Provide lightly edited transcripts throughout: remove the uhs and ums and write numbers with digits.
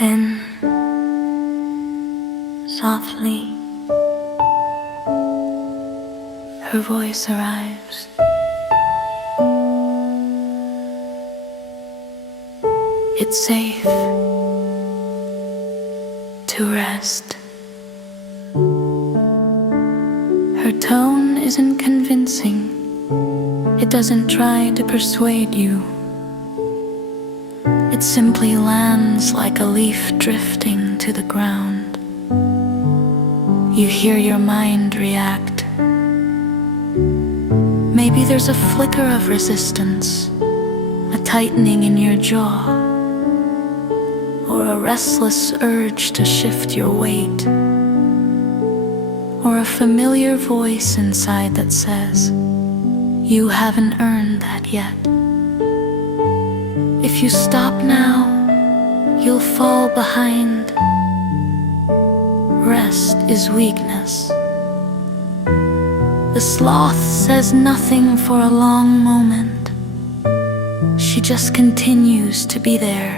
Then, softly, her voice arrives. It's safe to rest. Her tone isn't convincing. It doesn't try to persuade you. It simply lands like a leaf drifting to the ground. You hear your mind react. Maybe there's a flicker of resistance, a tightening in your jaw, or a restless urge to shift your weight, or a familiar voice inside that says, "You haven't earned that yet." If you stop now, you'll fall behind. Rest is weakness. The sloth says nothing for a long moment. She just continues to be there,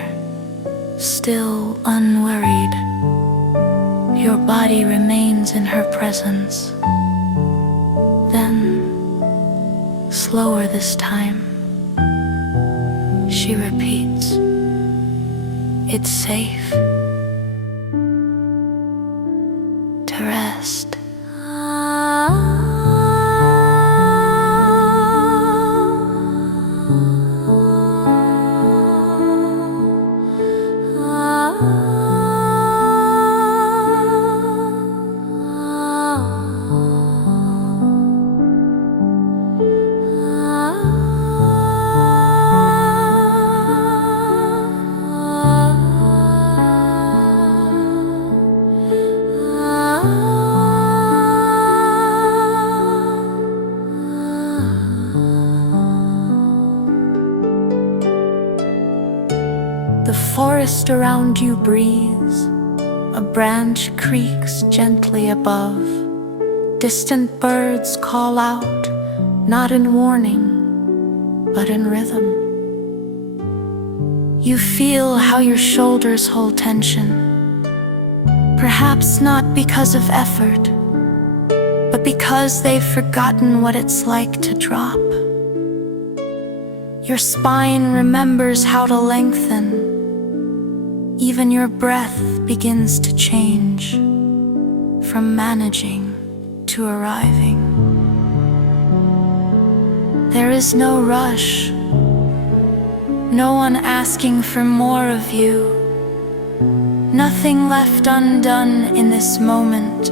still unworried. Your body remains in her presence. Then, slower this time, she repeats, "It's safe to rest." The forest around you breathes. A branch creaks gently above. Distant birds call out, not in warning, but in rhythm. You feel how your shoulders hold tension, perhaps not because of effort, but because they've forgotten what it's like to drop. Your spine remembers how to lengthen. Even your breath begins to change, from managing to arriving. There is no rush, no one asking for more of you, nothing left undone in this moment.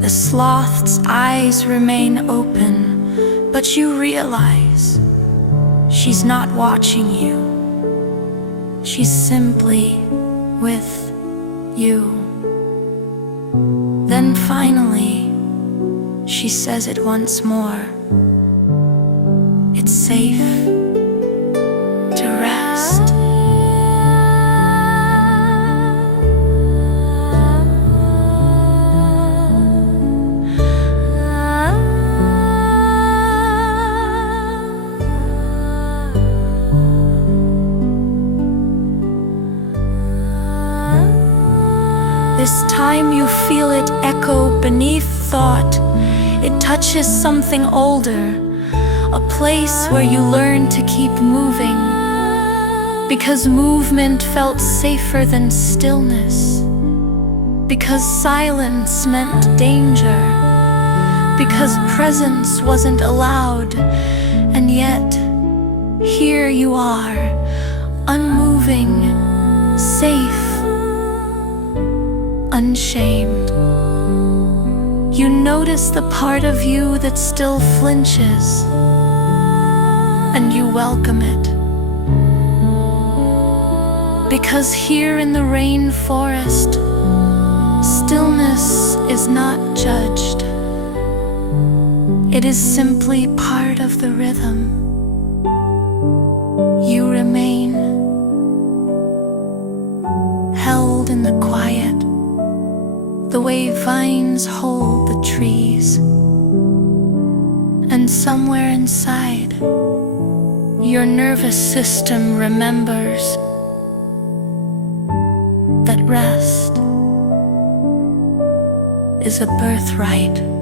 The sloth's eyes remain open, but you realize she's not watching you. She's simply with you. Then finally, she says it once more. It's safe to rest. This time you feel it echo beneath thought. It touches something older, a place where you learn to keep moving, because movement felt safer than stillness, because silence meant danger, because presence wasn't allowed. And yet, here you are, unmoving, safe, unshamed. You notice the part of you that still flinches, and you welcome it. Because here in the rainforest, stillness is not judged. It is simply part of the rhythm. You remain held in the quiet, the way vines hold the trees. And somewhere inside, your nervous system remembers rest is a birthright.